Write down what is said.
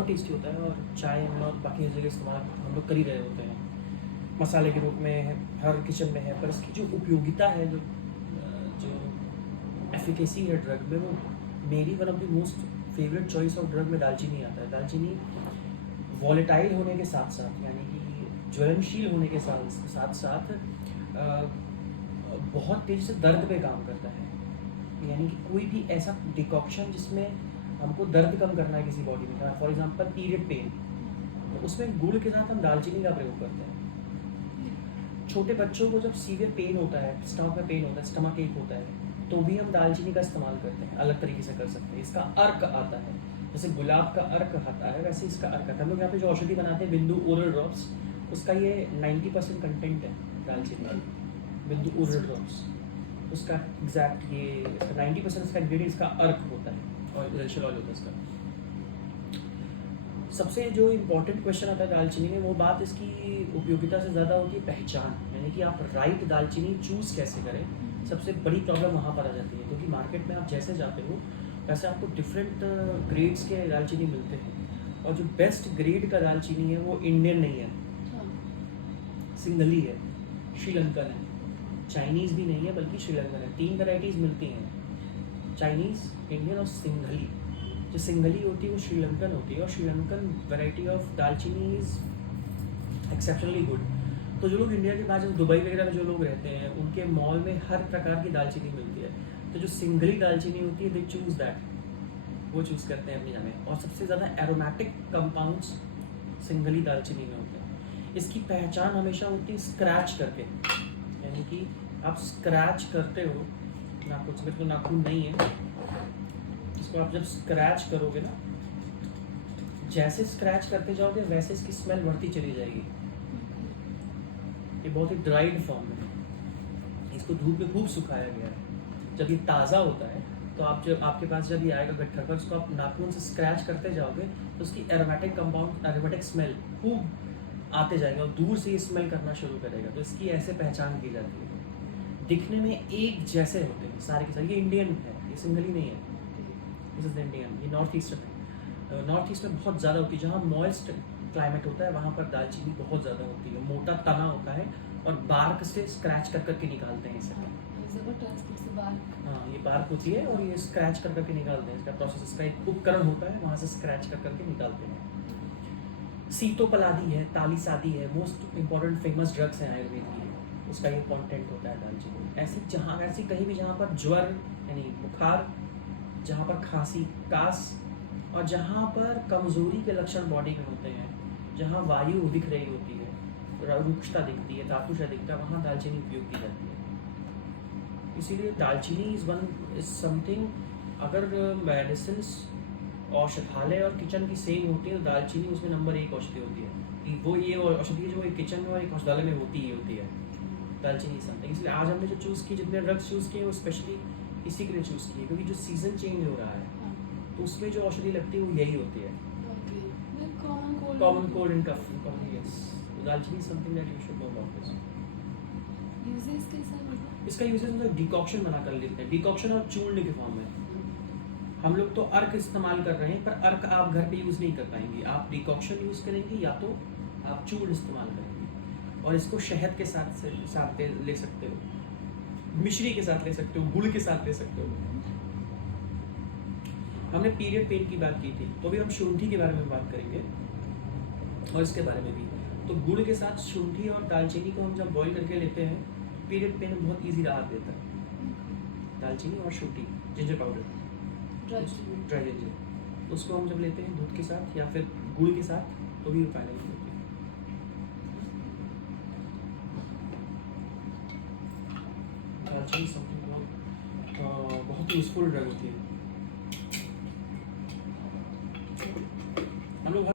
बहुत टेस्टी होता है और चाय में और बाकी जगह इस्तेमाल हम लोग कर ही रहे होते हैं, मसाले के रूप में हर किचन में है। पर इसकी जो उपयोगिता है, जो एफिकेसी है ड्रग में, वो मेरी one of the most favourite choice of drug में दालचीनी आता है। दालचीनी वॉलेटाइल होने के साथ साथ, यानी कि ज्वलनशील होने के साथ साथ बहुत तेज़ी से दर्द पे काम करता है। यानी कि कोई भी ऐसा डिकॉक्शन जिसमें हमको दर्द कम करना है किसी बॉडी में, फॉर एग्जांपल पीरियड पेन, तो उसमें गुड़ के साथ हम दालचीनी का प्रयोग करते हैं। छोटे बच्चों को जब सीवियर पेन होता है, स्टमक में पेन होता है, स्टमक एक होता है, तो भी हम दालचीनी का इस्तेमाल करते हैं। अलग तरीके से कर सकते हैं। इसका अर्क आता है, जैसे गुलाब का अर्क आता है वैसे इसका अर्क आता है। हम लोग यहाँ पे जो औषधि बनाते हैं बिंदु ओरल ड्रॉप्स, उसका ये 90% कंटेंट है दालचीनी, बिंदु ओरल ड्रॉप्स उसका एग्जैक्ट ये 90% इसका इंग्रेडिएंट इसका अर्क होता है और एसेंशियल ऑयल होता है इसका। सबसे जो इम्पोर्टेंट क्वेश्चन आता है दालचीनी में, वो बात इसकी उपयोगिता से ज़्यादा होती है पहचान, यानी कि आप राइट दालचीनी चूज़ कैसे करें। सबसे बड़ी प्रॉब्लम वहाँ पर आ जाती है, क्योंकि मार्केट में आप जैसे जाते हो वैसे आपको डिफरेंट ग्रेड्स के दालचीनी मिलते हैं, और जो बेस्ट ग्रेड का दालचीनी है वो इंडियन नहीं है, सिंघली है, श्रीलंकन है, चाइनीज़ भी नहीं है बल्कि श्रीलंकन है। 3 वैराइटीज़ मिलती हैं, चाइनीज़, इंडियन और सिंघली। जो सिंघली होती है वो श्रीलंकन होती है, और श्रीलंकन वैरायटी ऑफ दालचीनी इज़ एक्सेप्शनली गुड। तो जो लोग इंडिया के बाद जब दुबई वगैरह में जो लोग रहते हैं, उनके मॉल में हर प्रकार की दालचीनी मिलती है, तो जो सिंघली दालचीनी होती है दे चूज़ दैट, वो चूज़ करते हैं अपनी जगह। और सबसे ज़्यादा एरोमेटिक कंपाउंड्स सिंघली दालचीनी में होते हैं। इसकी पहचान हमेशा होती है स्क्रैच करके, यानी कि आप स्क्रैच करते हो, नाखून से, तो नाखून नहीं है, इसको आप जब स्क्रैच करोगे ना, जैसे स्क्रैच करते जाओगे वैसे इसकी स्मेल बढ़ती चली जाएगी। ये बहुत ही ड्राइड फॉर्म में है, इसको धूप में खूब सुखाया गया है। जब ये ताज़ा होता है तो आप जब आपके पास जब ये आएगा गट्ठर पर, उसको आप नाखून से स्क्रैच करते जाओगे तो उसकी एरोमेटिक कंपाउंड, एरोमेटिक स्मेल खूब आते जाएगा और दूर से ये स्मेल करना शुरू करेगा। तो इसकी ऐसे पहचान की जाती है। दिखने में एक जैसे होते हैं सारे के सारे। ये इंडियन है, ये सिंघली नहीं है, दिस इज इंडियन। ये नॉर्थ ईस्टर्न है। नॉर्थ ईस्ट में बहुत ज़्यादा होती है, जहाँ मॉइस्ट क्लाइमेट होता है वहाँ पर दालचीनी बहुत ज़्यादा होती है। मोटा तना होता है और बार्क से स्क्रैच कर करके निकालते हैं इसे। हाँ, ये बार्क होती है और ये स्क्रैच कर करके निकालते हैं। इसका प्रोसेस, इसका एक उपकरण होता है, वहाँ से स्क्रैच कर करके निकालते हैं। सीतोपलादी है, तालीसादी है, मोस्ट इंपॉर्टेंट फेमस ड्रग्स हैं आयुर्वेद की, उसका ये कंटेंट होता है दालचीनी। ऐसी कहीं भी जहाँ पर ज्वर यानी बुखार, जहाँ पर खांसी, कास, और जहाँ पर कमजोरी के लक्षण बॉडी में होते हैं, जहाँ वायु दिख रही होती है, रुक्षता दिखती है, धातुषा दिखता है, वहाँ दालचीनी उपयोग की जाती है। इसीलिए दालचीनी इज समथिंग, अगर मेडिसिन औषधालय और किचन की सेम होती है तो दालचीनी उसमें नंबर 1 औषधि होती है। कि वो ये औषधि जो एक किचन में और एक औषधालय में होती है दालचीनी समथिंग। इसलिए आज हमने जो चूज़ की, जितने ड्रग्स चूज़ किए वो स्पेशली इसी के लिए चूज़ किए, क्योंकि जो सीजन चेंज हो रहा है तो उसमें जो औषधि लगती है वो यही होती है। Common cold and cough, yes, dalchini something that you should know about this. इसका यूजेस मतलब डिकॉक्शन बना कर लेते हैं, डिकॉक्शन और चूर्ण के फॉर्म में। हम लोग तो अर्क इस्तेमाल कर रहे हैं, पर अर्क आप घर पे यूज़ नहीं कर पाएंगे। आप डिकॉक्शन यूज़ करेंगे या तो आप चूर्ण इस्तेमाल करेंगे, और इसको शहद के साथ ले सकते हो, मिश्री के साथ ले सकते हो, गुड़ के साथ ले सकते हो। हमने पीरियड पेन की बात की थी, तो अभी हम शुंठी के बारे में बात करेंगे और इसके बारे में भी। तो गुड़ के साथ शुंठी और दालचीनी को हम जब बॉईल करके लेते हैं, पीरियड पेन में बहुत ईजी राहत देता है। दालचीनी और शुंठी, जिंजर पाउडर, ड्राई जिंजर, उसको हम जब लेते हैं दूध के साथ या फिर गुड़ के साथ, तो भी फायदा होती है। दालचीनी समथिंग बहुत यूजफुल ड्रग होती है।